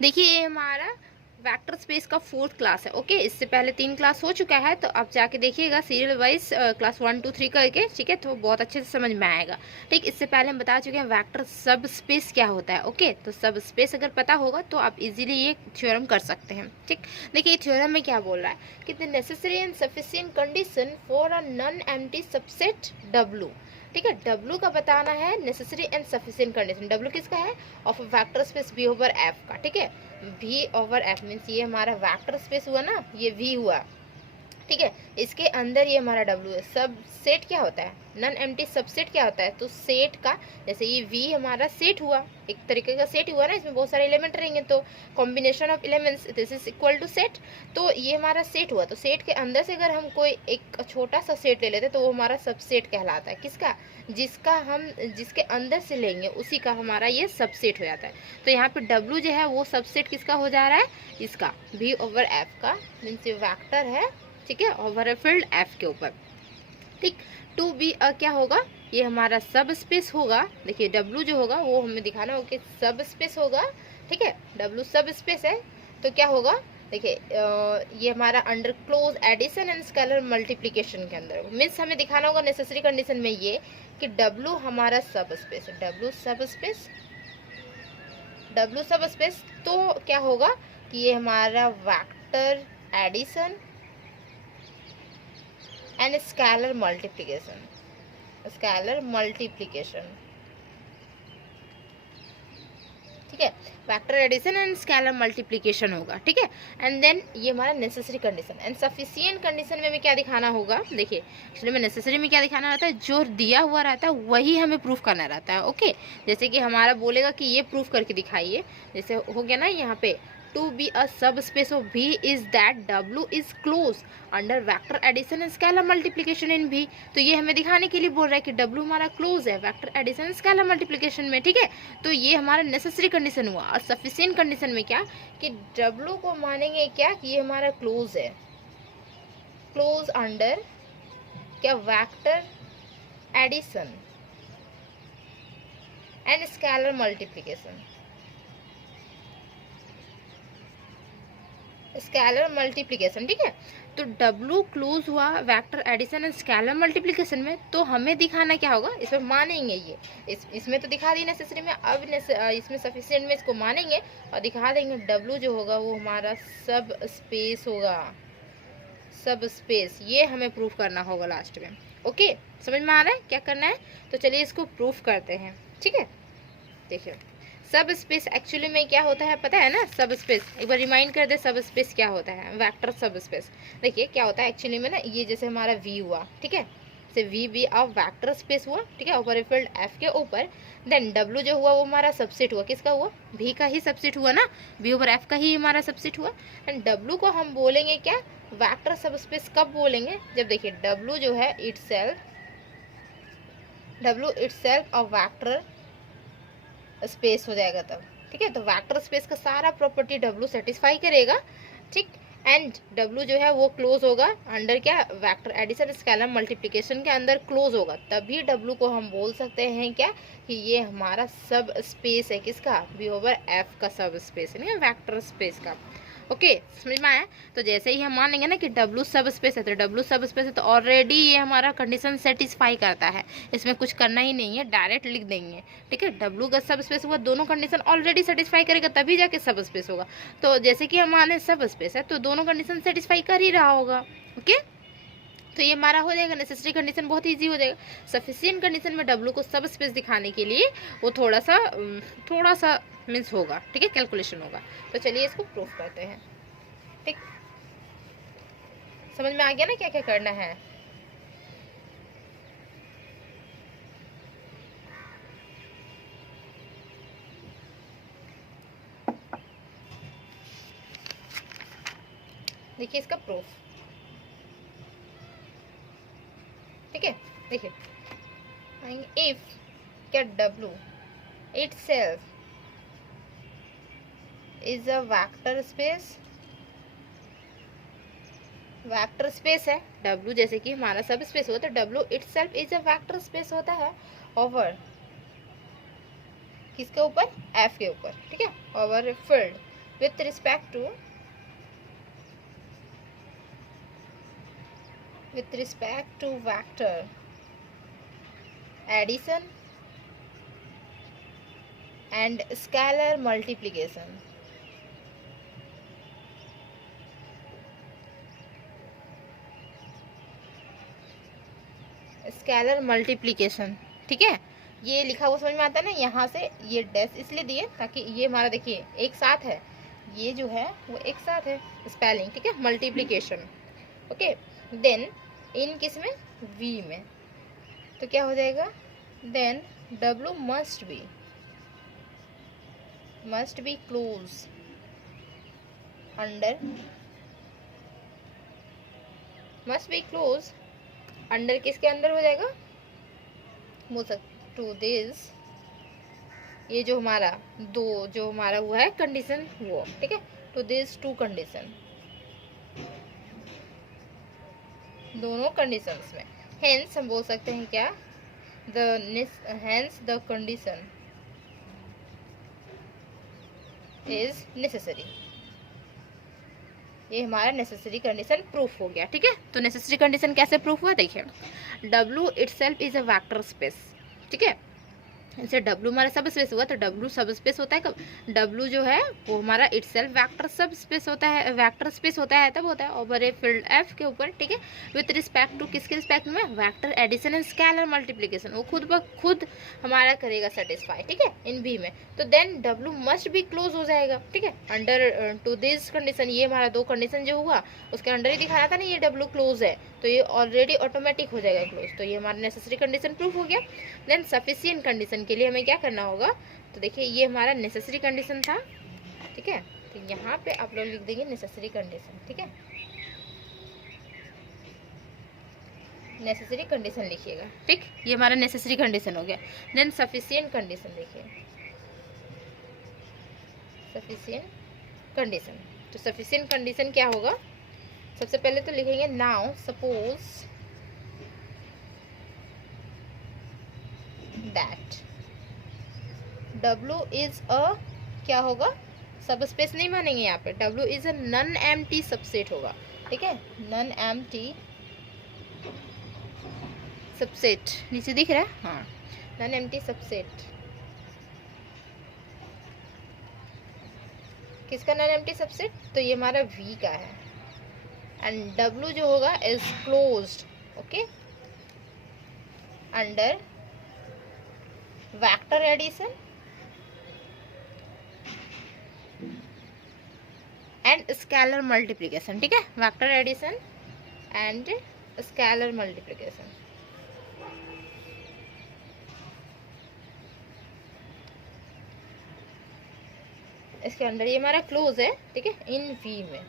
देखिए ये हमारा वेक्टर स्पेस का फोर्थ क्लास है। ओके, इससे पहले 3 क्लास हो चुका है, तो आप जाके देखिएगा सीरियल वाइज क्लास 1 2 3 करके, ठीक है, तो बहुत अच्छे से समझ में आएगा। ठीक, इससे पहले हम बता चुके हैं वेक्टर सब स्पेस क्या होता है। ओके, तो सब स्पेस अगर पता होगा तो आप इजीली ये थ्योरम कर सकते हैं। ठीक, देखिए थ्योरम में क्या बोल रहा है कि the necessary and sufficient condition for a non empty subset W. ठीक है, डब्ल्यू का बताना है necessary and sufficient condition. W किसका है? Of vector space B over F का। ठीक है, v ओवर एफ मीन्स ये हमारा वेक्टर स्पेस हुआ ना, ये v हुआ। ठीक है, इसके अंदर ये हमारा W है। सब सेट क्या होता है? नॉन एम्प्टी सबसेट क्या होता है? तो सेट का, जैसे ये V हमारा सेट हुआ, एक तरीके का सेट हुआ ना, इसमें बहुत सारे एलिमेंट रहेंगे तो combination of elements this is equal to set. तो ये हमारा सेट हुआ, तो सेट के अंदर से अगर हम कोई एक छोटा सा सेट ले लेते तो वो हमारा सबसेट कहलाता है। किसका? जिसका हम जिसके अंदर से लेंगे उसी का हमारा ये सबसेट हो जाता है। तो यहाँ पे W जो है वो सबसेट किसका हो जा रहा है? इसका V ओवर F का, मीन्स ये वैक्टर है। ठीक है, ओवर फील्ड एफ के ऊपर। ठीक, टू बी क्या होगा? ये हमारा सब स्पेस होगा। देखिए डब्ल्यू जो होगा वो हमें दिखाना होगा कि सब स्पेस होगा। ठीक है, डब्ल्यू सब स्पेस है तो क्या होगा? देखिए ये हमारा under close addition and scalar multiplication के अंदर, मीन्स हमें दिखाना होगा नेसेसरी कंडीशन में ये कि डब्ल्यू हमारा सब स्पेस है। डब्ल्यू सब स्पेस, डब्ल्यू सब स्पेस, तो क्या होगा कि ये हमारा vector addition and scalar multiplication, scalar multiplication. ठीक है, vector addition and scalar multiplication होगा। ठीक है, एंड देन ये हमारा necessary condition and sufficient condition में हमें क्या दिखाना होगा? देखिए एक्चुअली में नेसेसरी में क्या दिखाना रहता है? जो दिया हुआ रहता है वही हमें प्रूफ करना रहता है। ओके, जैसे कि हमारा बोलेगा कि ये प्रूफ करके दिखाइए, जैसे हो गया ना यहाँ पे, to be a subspace of V is that W is close under vector addition and scalar multiplication in V। तो ये हमें दिखाने के लिए बोल रहा है कि W हमारा क्लोज है वेक्टर एडिशन स्केलर मल्टीप्लिकेशन में। ठीक है, तो ये हमारा नेसेसरी कंडीशन हुआ। और सफिशिएंट कंडीशन में क्या कि W को मानेंगे क्या कि ये हमारा क्लोज है, क्लोज अंडर क्या? Vector addition and scalar multiplication, scalar multiplication. ठीक है, तो W क्लोज हुआ vector addition and scalar multiplication में, तो हमें दिखाना क्या होगा? इसमें मानेंगे ये, इसमें तो दिखा दी नेसेसरी में, अब इसमें सफिशिएंट में इसको मानेंगे और दिखा देंगे W जो होगा वो हमारा सब स्पेस होगा। सब स्पेस ये हमें प्रूफ करना होगा लास्ट में। ओके, समझ में आ रहा है क्या करना है? तो चलिए इसको प्रूफ करते हैं। ठीक है, देखिए सब स्पेस एक्चुअली में क्या होता है पता है ना? सब स्पेस एक बार रिमाइंड कर दे, सब स्पेस क्या होता है? वेक्टर सब स्पेस। देखिए क्या होता है एक्चुअली में ना, ये जैसे हमारा V हुआ, ठीक है, जैसे V भी अब वेक्टर स्पेस हुआ। ठीक है, ओवर फील्ड F के ऊपर, देन W जो हुआ वो हमारा सबसेट हुआ। किसका हुआ? V का ही सबसेट हुआ ना, V ओवर F का ही हमारा सबसेट हुआ। एंड W को हम बोलेंगे क्या? वेक्टर सब स्पेस। कब बोलेंगे? जब देखिए W जो है इटसेल्फ, W इटसेल्फ और वेक्टर स्पेस हो जाएगा तब। ठीक है, तो वेक्टर स्पेस का सारा प्रॉपर्टी W सेटिस्फाई करेगा। ठीक, एंड W जो है वो क्लोज होगा अंडर क्या? वेक्टर एडिशन स्केलर मल्टीप्लिकेशन के अंदर क्लोज होगा, तभी W को हम बोल सकते हैं क्या कि ये हमारा सब स्पेस है। किसका? V ओवर F का सब स्पेस है, वेक्टर स्पेस का। ओके, समझ में आया? तो जैसे ही हम मान लेंगे ना कि W सब स्पेस है, तो W सब स्पेस है तो ऑलरेडी ये हमारा कंडीशन सेटिस्फाई करता है, इसमें कुछ करना ही नहीं है, डायरेक्ट लिख देंगे। ठीक है, W का सब स्पेस हुआ, दोनों कंडीशन ऑलरेडी सेटिस्फाई करेगा तभी जाके सब स्पेस होगा। तो जैसे कि हम माने सब स्पेस है तो दोनों कंडीशन सेटिस्फाई कर ही रहा होगा। ओके, तो ये हमारा हो जाएगा नेसेसरी कंडीशन, बहुत इजी हो जाएगा। सफिशिएंट कंडीशन में W को सब स्पेस दिखाने के लिए वो थोड़ा सा मीन्स होगा। ठीक है, कैलकुलेशन होगा। तो चलिए इसको प्रूफ करते हैं। ठीक, समझ में आ गया ना क्या क्या करना है? देखिए इसका प्रूफ। ठीक है, देखिए इफ क्या W itself is a vector space, vector space है W, जैसे कि हमारा सब स्पेस होता है, W itself is a vector space होता है ओवर किसके ऊपर? F के ऊपर। ठीक है, over field with respect to vector addition and scalar multiplication. Scalar multiplication, ठीक है। ये लिखा हुआ समझ में आता है ना, यहाँ से ये डैश इसलिए दिए ताकि ये हमारा देखिए एक साथ है, ये जो है वो एक साथ है स्पेलिंग, ठीक है, मल्टीप्लिकेशन। ओके, देन इन किस में, वी में, तो क्या हो जाएगा, then W must be close under, must be close under किसके अंदर हो जाएगा, टू दिस, ये जो हमारा दो जो हमारा हुआ है कंडीशन वो, ठीक है, टू दिस टू कंडीशन, दोनों कंडीशंस में। हेंस हम बोल सकते हैं क्या, hence the condition is necessary, ये हमारा नेसेसरी कंडीशन प्रूफ हो गया, ठीक है। तो नेसेसरी कंडीशन कैसे प्रूफ हुआ, देखिए W itself is a vector space, ठीक है। जैसे W हमारा सब स्पेस हुआ तो W सब स्पेस होता है कब, W जो है वो हमारा इटसेल्फ वेक्टर सब स्पेस होता है, वेक्टर स्पेस होता है तब होता है ओवर ए फील्ड F के ऊपर, ठीक है। विथ रिस्पेक्ट टू किसके रिस्पेक्ट में, vector addition and scalar multiplication, वो खुद ब खुद हमारा करेगा सेटिस्फाई, ठीक है, इन V में। तो देन W मस्ट भी क्लोज हो जाएगा, ठीक है, अंडर टू दिस कंडीशन, ये हमारा दो कंडीशन जो हुआ उसके अंडर ही दिखाया था ना ये W क्लोज है, तो ये ऑलरेडी ऑटोमेटिक हो जाएगा क्लोज, तो ये हमारा नेसेसरी कंडीशन प्रूफ हो गया। देन सफिशिएंट कंडीशन के लिए हमें क्या करना होगा, तो देखिए ये हमारा नेसेसरी कंडीशन था, ठीक है, तो यहाँ पे आप लोग लिख देंगे नेसेसरी कंडीशन, ठीक है, नेसेसरी कंडीशन लिखिएगा, ठीक, ये हमारा नेसेसरी कंडीशन हो गया। देन सफिशिएंट कंडीशन देखिए, सफिशिएंट कंडीशन, तो सफिशिएंट कंडीशन क्या होगा, सबसे पहले तो लिखेंगे now suppose that W is a, क्या होगा, सब स्पेस नहीं मानेंगे यहाँ पे, W is a non empty subset होगा, ठीक है, नॉन एम्प्टी सबसेट, नीचे दिख रहा है, हाँ, नॉन एम्प्टी सबसेट, किसका नॉन एम्प्टी सबसेट, तो ये हमारा V का है, एंड W जो होगा is closed, okay, under vector addition and scalar multiplication, ठीक है, vector addition and scalar multiplication, इसके अंदर ये हमारा क्लोज है, ठीक है, इन V में,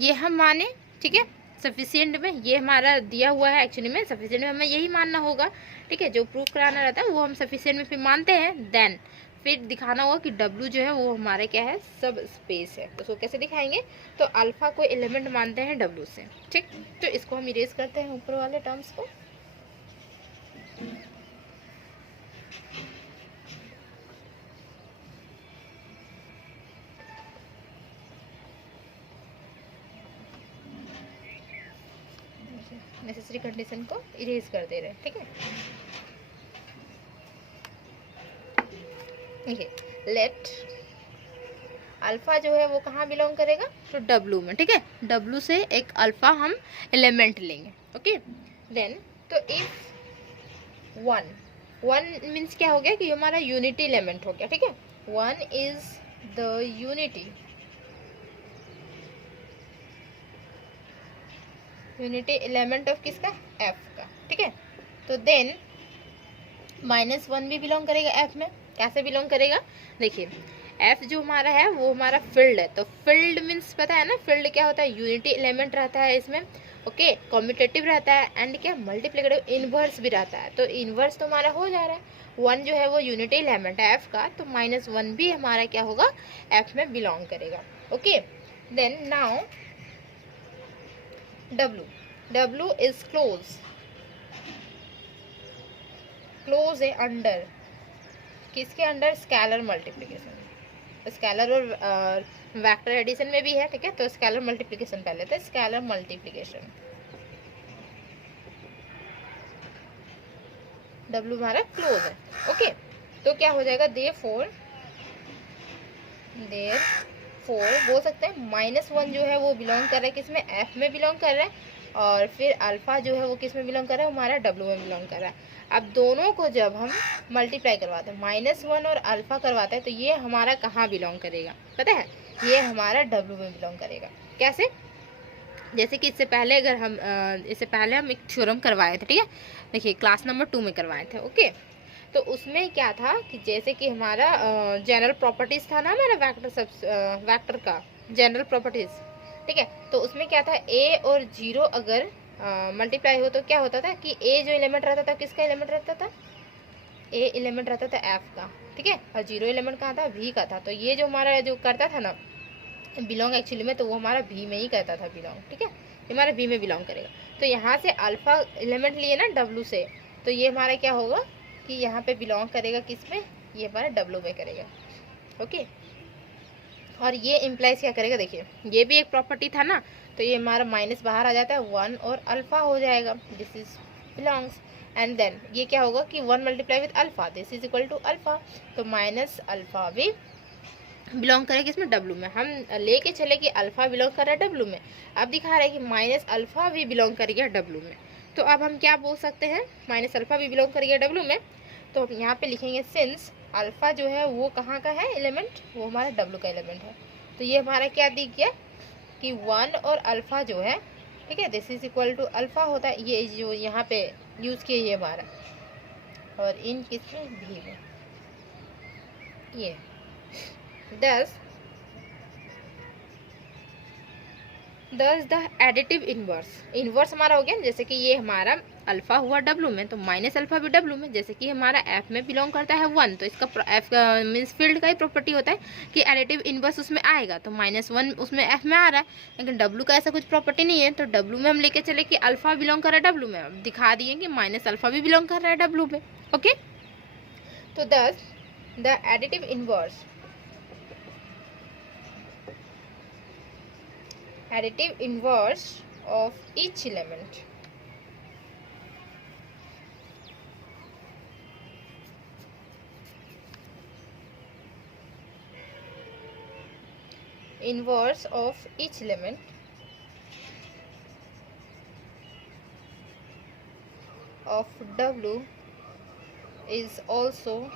ये हम माने, ठीक है, सफिशिएंट में ये हमारा दिया हुआ है, एक्चुअली में सफिशिएंट में हमें यही मानना होगा, ठीक है, जो प्रूफ कराना रहता है वो हम सफिशिएंट में फिर मानते हैं, देन फिर दिखाना होगा कि W जो है वो हमारे क्या है, सब स्पेस है, तो उसको कैसे दिखाएंगे, तो अल्फा को एलिमेंट मानते हैं W से, ठीक, तो इसको हम इरेज करते हैं ऊपर वाले टर्म्स को, नेसेसरी कंडीशन को इरेज कर दे रहे हैं, ठीक है, देखिए लेट अल्फा जो है वो कहाँ बिलोंग करेगा, तो W में, ठीक है, W से एक अल्फा हम एलिमेंट लेंगे, ओके, देन तो इफ वन मीन्स क्या हो गया कि हमारा यूनिटी एलिमेंट हो गया, ठीक है, 1 is the unity element of किसका, F का, ठीक है, तो देन -1 भी बिलोंग करेगा F में, कैसे बिलोंग करेगा, देखिए F जो हमारा है वो हमारा फील्ड है, तो फील्ड मीन्स पता है ना, फील्ड क्या होता है, यूनिटी एलिमेंट रहता है इसमें, ओके, कॉम्यूटेटिव रहता है एंड क्या मल्टीप्लिकेटिव इनवर्स भी रहता है, तो इनवर्स तो हमारा हो जा रहा है, 1 जो है वो यूनिटी एलिमेंट है F का, तो -1 भी हमारा क्या होगा, F में बिलोंग करेगा, okay, then now W is close है अंडर किसके अंडर, स्केलर मल्टीप्लिकेशन, स्केलर और वेक्टर एडिशन में भी है, ठीक है। तो स्केलर मल्टीप्लिकेशन पहले था, स्केलर मल्टीप्लिकेशन, W हमारा क्लोज है, ओके। तो क्या हो जाएगा, देयरफॉर बोल सकते हैं -1 जो है वो बिलोंग कर रहा है किसमें, F में बिलोंग कर रहा है, और फिर अल्फा जो है वो किस में बिलोंग कर रहा है, हमारा W में बिलोंग कर रहा है। अब दोनों को जब हम मल्टीप्लाई करवाते हैं, -1 और अल्फा करवाते हैं, तो ये हमारा कहाँ बिलोंग करेगा पता है, ये हमारा W में बिलोंग करेगा। कैसे, जैसे कि इससे पहले हम एक थ्योरम करवाए थे, ठीक है। देखिए क्लास नंबर 2 में करवाए थे, ओके। तो उसमें क्या था कि जैसे कि हमारा जनरल प्रॉपर्टीज था ना, हमारा वेक्टर का जनरल प्रॉपर्टीज, ठीक है। तो उसमें क्या था, ए और 0 अगर मल्टीप्लाई हो तो क्या होता था कि ए जो एलिमेंट रहता था, किसका एलिमेंट रहता था, ए एलिमेंट रहता था एफ का, ठीक है, और 0 एलिमेंट कहाँ था, वी का था। तो ये जो हमारा जो करता था ना बिलोंग एक्चुअली में, तो वो हमारा भी में ही करता था बिलोंग, ठीक है, हमारा भी में बिलोंग करेगा। तो यहाँ से अल्फा एलिमेंट लिए ना W से, तो ये हमारा क्या होगा कि यहाँ पे बिलोंग करेगा किस में, ये हमारा W में करेगा, ओके। और ये इम्प्लाइज क्या करेगा, देखिए ये भी एक प्रॉपर्टी था ना, तो ये हमारा माइनस बाहर आ जाता है, 1 और अल्फा हो जाएगा, this is belongs. And then ये क्या होगा कि 1 multiply with alpha, this is equal to alpha, तो माइनस अल्फा भी बिलोंग करेगा इसमें W में। हम लेके चले कि अल्फा बिलोंग कर रहा है W में, अब दिखा रहा है कि माइनस अल्फा भी बिलोंग करेगा W में। तो अब हम क्या बोल सकते हैं, माइनस अल्फा भी बिलोंग करेगा W में, तो हम यहाँ पे लिखेंगे सिंस अल्फा जो है वो कहाँ का है एलिमेंट, वो हमारा W का एलिमेंट है। तो ये हमारा क्या दिख गया कि 1 और अल्फा जो है, ठीक है, this is equal to alpha होता है, ये जो यहाँ पे यूज किया ये हमारा, और इन किसमें भी में ये thus द एडिटिव इनवर्स हमारा हो गया, जैसे कि ये हमारा अल्फा हुआ W में, तो माइनस अल्फा भी W में, जैसे कि हमारा F में बिलोंग करता है 1, तो इसका F मीन्स फील्ड का ही प्रॉपर्टी होता है कि एडिटिव इनवर्स उसमें आएगा, तो -1 उसमें F में आ रहा है, लेकिन W का ऐसा कुछ प्रॉपर्टी नहीं है। तो W में हम लेके चले कि अल्फा बिलोंग कर रहा है W में, अब दिखा दिए कि माइनस अल्फा भी बिलोंग कर रहा है W में, ओके। तो दस the additive inverse of each element of W is also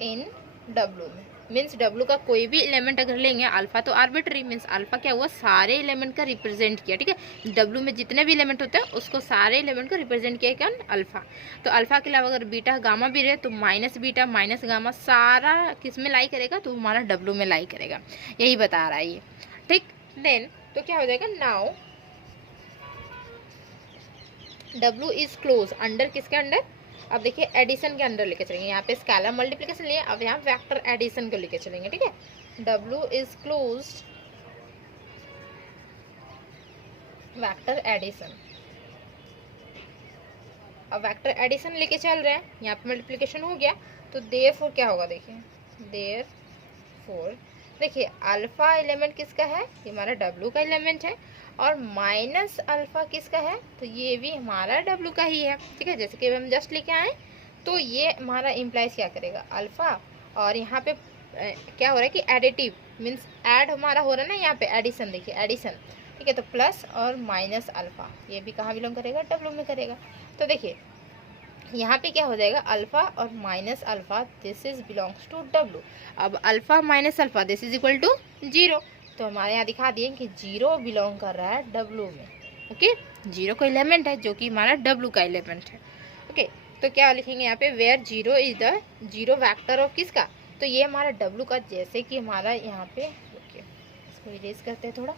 in W में, मीन्स W का कोई भी एलिमेंट अगर लेंगे, अल्फा तो आर्बिट्री, मीन्स अल्फा क्या हुआ, सारे एलिमेंट का रिप्रेजेंट किया, ठीक है। W में जितने भी एलिमेंट होते हैं उसको सारे एलिमेंट को रिप्रेजेंट किया क्या, अल्फा। तो अल्फा के अलावा अगर बीटा गामा भी रहे, तो माइनस बीटा माइनस गामा सारा किस में लाई करेगा, तो हमारा W में लाई करेगा, यही बता रहा है ये, ठीक। देन तो क्या हो जाएगा, now W is close under किसके अंडर, अब देखिए एडिशन के अंदर लेके चलेंगे, यहाँ पे स्केलर मल्टीप्लिकेशन लिए, अब यहाँ वेक्टर एडिशन को लेके चलेंगे, ठीक है। W is closed vector addition, अब वेक्टर एडिशन लेके चल रहे हैं, यहाँ पे मल्टीप्लिकेशन हो गया, तो देयरफॉर क्या होगा, देखिए देयरफॉर देखिए अल्फा एलिमेंट किसका है, ये हमारा W का एलिमेंट है, और माइनस अल्फा किसका है, तो ये भी हमारा W का ही है, ठीक है। जैसे कि हम जस्ट लेके आए, तो ये हमारा इम्प्लाइज क्या करेगा, अल्फा, और यहाँ पे क्या हो रहा है कि एडिटिव मीन्स ऐड हमारा हो रहा है ना, यहाँ पे एडिशन, देखिए एडिशन, ठीक है। तो प्लस और माइनस अल्फा, ये भी कहाँ बिलोंग करेगा, W में करेगा। तो देखिए यहाँ पे क्या हो जाएगा, अल्फा और minus alpha, this is belongs to W। अब alpha minus alpha this is equal to 0, तो हमारे यहाँ दिखा दिए कि 0 बिलोंग कर रहा है W में, ओके। 0 का एलिमेंट है जो कि हमारा W का एलिमेंट है, ओके। तो क्या लिखेंगे यहाँ पे, where 0 is the 0 vector of किसका, तो ये हमारा W का, जैसे कि हमारा यहाँ पे, ओके इसको इरेज करते हैं थोड़ा,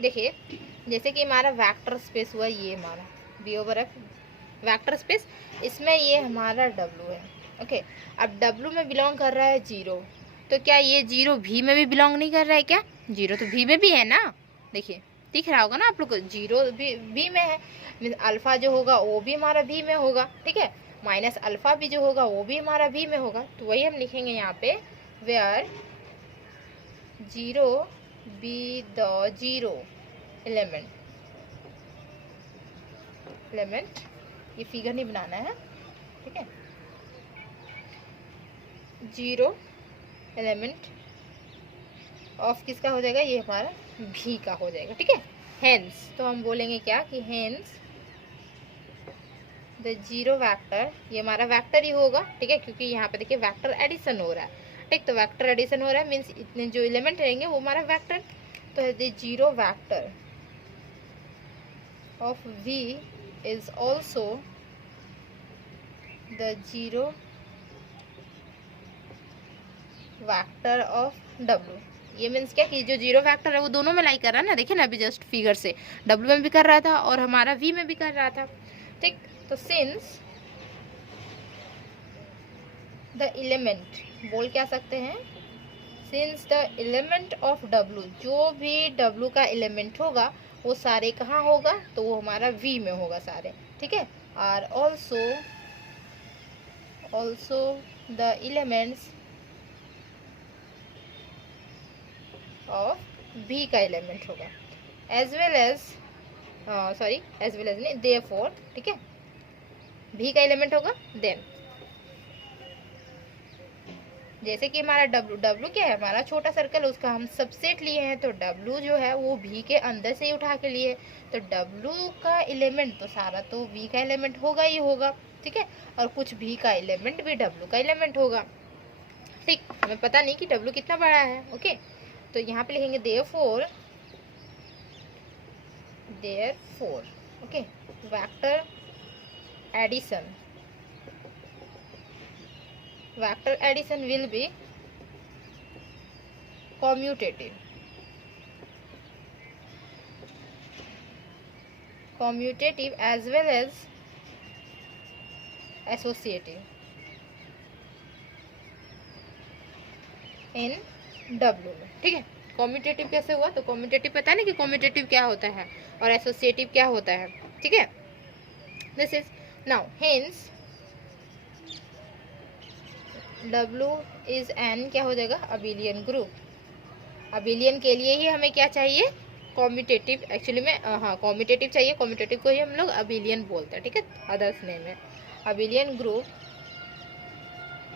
देखिए जैसे कि हमारा वेक्टर स्पेस हुआ, ये हमारा V/F वेक्टर स्पेस, इसमें ये हमारा W है, ओके। अब W में बिलोंग कर रहा है 0, तो क्या ये 0 V में भी बिलोंग नहीं कर रहा है क्या, 0 तो V में भी है ना, देखिए दिख रहा होगा ना आप लोग को, 0 भी में है, मीन्स अल्फा जो होगा वो भी हमारा भी में होगा, ठीक है, माइनस अल्फा भी जो होगा वो भी हमारा भी में होगा। तो वही हम लिखेंगे यहाँ पे, वेयर 0 बी द 0 एलिमेंट, ये फिगर नहीं बनाना है, ठीक है, 0 एलिमेंट ऑफ किसका हो जाएगा, ये हमारा भी का हो जाएगा, ठीक है। हेंस तो हम बोलेंगे क्या कि हेंस द 0 वेक्टर, ये हमारा वेक्टर ही होगा, ठीक है, क्योंकि यहाँ पे देखिए वेक्टर एडिशन हो रहा है, ठीक, तो वेक्टर एडिशन हो रहा है मीन्स इतने जो एलिमेंट रहेंगे वो हमारा वेक्टर, तो the 0 vector of V is also the 0 vector of W। ये मीन्स क्या कि जो 0 वेक्टर है वो दोनों में लाई कर रहा है ना, देखिए ना अभी जस्ट फिगर से W में भी कर रहा था और हमारा V में भी कर रहा था, ठीक। तो सिंस द एलिमेंट, बोल क्या सकते हैं, since the element of W, जो भी W का एलिमेंट होगा वो सारे कहाँ होगा, तो वो हमारा V में होगा सारे, ठीक है। और also the elements of V का एलिमेंट होगा, एज वेल एज नहीं, देयरफॉर, ठीक है, V का एलिमेंट होगा, देन जैसे कि हमारा W क्या है, हमारा छोटा सर्कल, उसका हम सबसेट लिए हैं, तो W जो है वो V के अंदर से ही उठा के लिए, तो W का एलिमेंट तो सारा तो V का एलिमेंट होगा ही होगा, ठीक है, और कुछ V का एलिमेंट भी W का एलिमेंट होगा, ठीक। हमें पता नहीं कि W कितना बड़ा है, ओके। तो यहाँ पे लिखेंगे therefore, okay, vector addition will be commutative as well as associative in W में, ठीक है। कॉम्यूटेटिव कैसे हुआ, तो कॉम्यूटेटिव पता है ना कि कॉम्यूटेटिव क्या होता है और एसोसिएटिव क्या होता है, ठीक है। This is now hence W is N, क्या हो जाएगा, अबिलियन ग्रुप। अबिलियन के लिए ही हमें क्या चाहिए, कॉम्यूटेटिव, एक्चुअली में हाँ कॉम्यूटेटिव चाहिए, कॉम्यूटेटिव को ही हम लोग अबिलियन बोलते हैं, ठीक है, अदर्स नेम है abelian group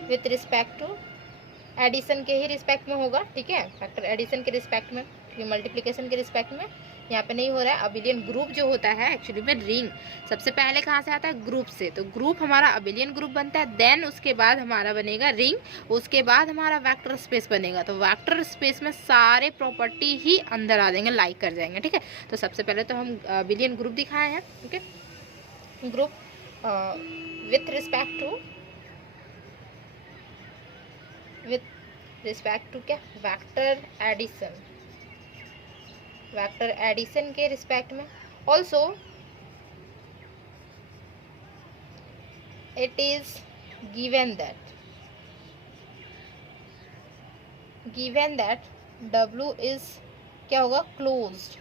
with respect to addition के ही रिस्पेक्ट में होगा, ठीक है, फैक्टर एडिशन के रिस्पेक्ट में, क्योंकि मल्टीप्लिकेशन के रिस्पेक्ट में यहाँ पे नहीं हो रहा है। अबिलियन ग्रुप जो होता है एक्चुअली में रिंग सबसे पहले कहाँ से आता है, ग्रुप से, तो ग्रुप हमारा अबिलियन ग्रुप बनता है, देन उसके बाद हमारा बनेगा रिंग, उसके बाद हमारा वेक्टर स्पेस बनेगा, तो वेक्टर स्पेस में सारे प्रॉपर्टी ही अंदर आ जाएंगे, लाइक कर जाएंगे, ठीक है। तो सबसे पहले तो हम अबिलियन ग्रुप दिखाए हैं, ठीक है, ग्रुप विथ रिस्पेक्ट टू क्या, वेक्टर एडिशन के रिस्पेक्ट में। Also it is given that W is क्या होगा, क्लोज्ड,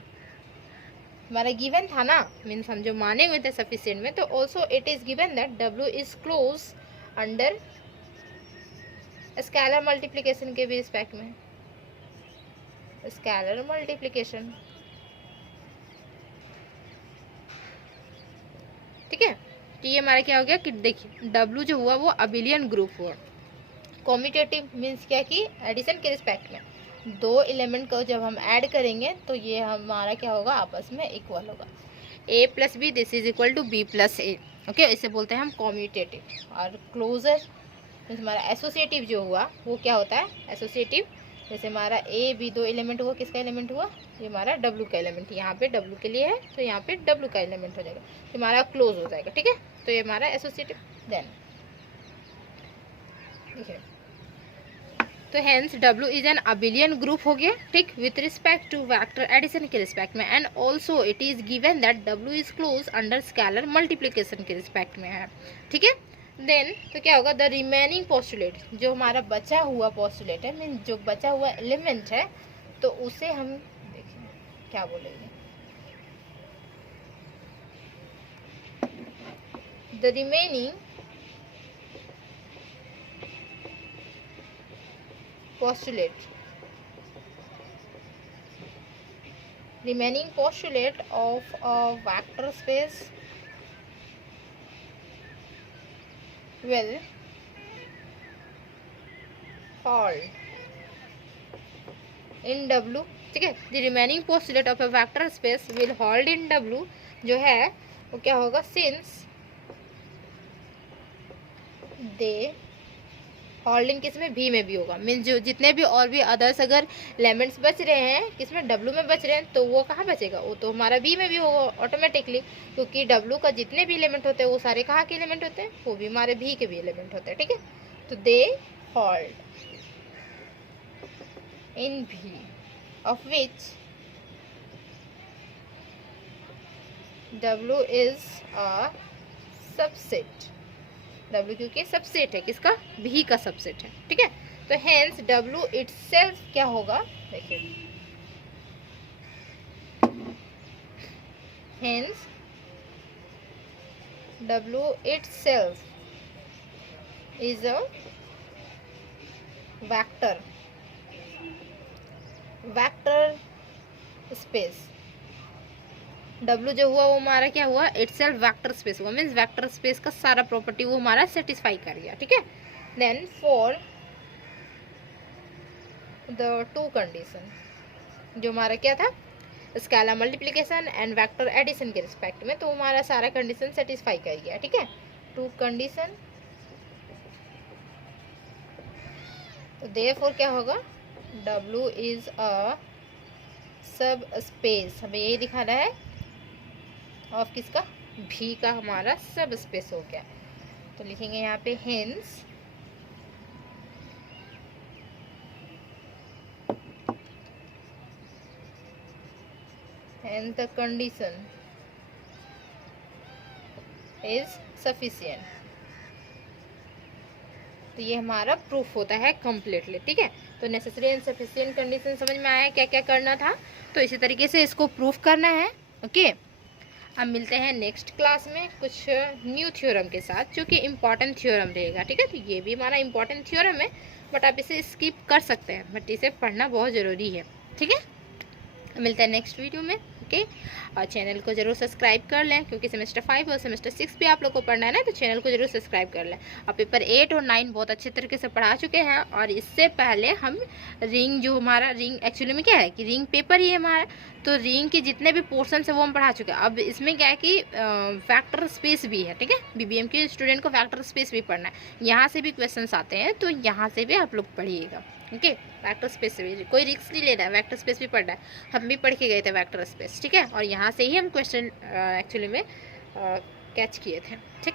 हमारा गिवन था ना, मीन्स हम जो माने हुए थे सफिशिएंट में, तो also it is given that W is close under scalar multiplication के भी रिस्पेक्ट में, स्केलर मल्टीप्लिकेशन, ठीक है। तो ये हमारा क्या हो गया कि देखिए W जो हुआ वो अबिलियन ग्रुप हुआ, कॉम्यूटेटिव मीन्स क्या कि एडिशन के रिस्पेक्ट में दो एलिमेंट को जब हम ऐड करेंगे तो ये हमारा क्या होगा, आपस में इक्वल होगा, A + B this is equal to B + A, okay, इसे बोलते हैं हम कॉम्यूटेटिव। और क्लोजर हमारा एसोसिएटिव जो हुआ वो क्या होता है, एसोसिएटिव जैसे हमारा A B दो एलिमेंट हुआ, किसका एलिमेंट हुआ, ये हमारा W का एलिमेंट, यहाँ पे W के लिए है तो यहाँ पे W का एलिमेंट हो जाएगा, तो हमारा क्लोज हो जाएगा, ठीक है। तो ये हमारा एसोसिएटिव, देन देखिए तो hence W is an abelian group हो गया, ठीक, with respect to vector addition के रिस्पेक्ट में, and also it is given that W is close under scalar multiplication के रिस्पेक्ट में है, ठीक है। देन तो क्या होगा, द रिमेनिंग पोस्टुलेट, जो हमारा बचा हुआ पोस्टुलेट है, मीन जो बचा हुआ एलिमेंट है, तो उसे हम देखिए क्या बोलेंगे, the remaining postulate of a vector space will hold in W, ठीक है। The remaining postulate of a vector space will hold in W जो है वो क्या होगा, सिंस दे होल्डिंग किस में, V में भी होगा। मीन्स जो जितने भी और भी अदर्स अगर एलिमेंट्स बच रहे हैं किसमें, W में बच रहे हैं, तो वो कहाँ बचेगा, वो तो हमारा V में भी होगा ऑटोमेटिकली, क्योंकि W का जितने भी एलिमेंट होते हैं वो सारे कहाँ के एलिमेंट होते हैं, वो भी हमारे V के भी एलिमेंट होते हैं, ठीक है। तो they hold in V of which W is a subset, W क्योंकि सबसेट है किसका, V का सबसेट है, ठीक है। तो हेंस W itself क्या होगा, देखिए, hence W itself is a vector space. W जो हुआ वो हमारा क्या हुआ, इटसेल्फ वेक्टर स्पेस हुआ, मीन्स वेक्टर स्पेस का सारा प्रॉपर्टी वो हमारा सेटिस्फाई कर गया, ठीक है। Then for the two condition, जो हमारा क्या था, scalar multiplication and vector addition के रिस्पेक्ट में, तो हमारा सारा कंडीशन सेटिस्फाई कर गया, ठीक है। टू कंडीशन, तो देयरफॉर क्या होगा, W इज अ सब स्पेस, हमें यही दिखाना है, ऑफ किसका, V का हमारा सब स्पेस हो गया। तो लिखेंगे यहाँ पे hence and the condition is sufficient। तो ये हमारा प्रूफ होता है कंप्लीटली, ठीक है। तो नेसेसरी एंड सफिशिएंट कंडीशन समझ में आया क्या क्या करना था, तो इसी तरीके से इसको प्रूफ करना है, ओके। अब मिलते हैं नेक्स्ट क्लास में कुछ न्यू थ्योरम के साथ, जो कि इम्पॉर्टेंट थ्योरम रहेगा, ठीक है। तो ये भी हमारा इम्पॉर्टेंट थ्योरम है, बट आप इसे स्किप कर सकते हैं, बट इसे पढ़ना बहुत ज़रूरी है, ठीक है। मिलता है नेक्स्ट वीडियो में, ओके। और चैनल को जरूर सब्सक्राइब कर लें, क्योंकि सेमेस्टर 5 और सेमेस्टर 6 भी आप लोग को पढ़ना है ना, तो चैनल को जरूर सब्सक्राइब कर लें। और पेपर 8 और 9 बहुत अच्छे तरीके से पढ़ा चुके हैं, और इससे पहले हम रिंग, जो हमारा रिंग एक्चुअली में क्या है कि रिंग पेपर ही है हमारा, तो रिंग के जितने भी पोर्शन है वो हम पढ़ा चुके हैं। अब इसमें क्या है कि फैक्टर स्पेस भी है, ठीक है। BBM के स्टूडेंट को फैक्टर स्पेस भी पढ़ना है, यहाँ से भी क्वेश्चन आते हैं, तो यहाँ से भी आप लोग पढ़िएगा, ओके। वेक्टर स्पेस से भी कोई रिस्क नहीं लेना है, वेक्टर स्पेस भी पढ़ना है, हम भी पढ़ के गए थे वेक्टर स्पेस, ठीक है। और यहाँ से ही हम क्वेश्चन एक्चुअली में कैच किए थे, ठीक।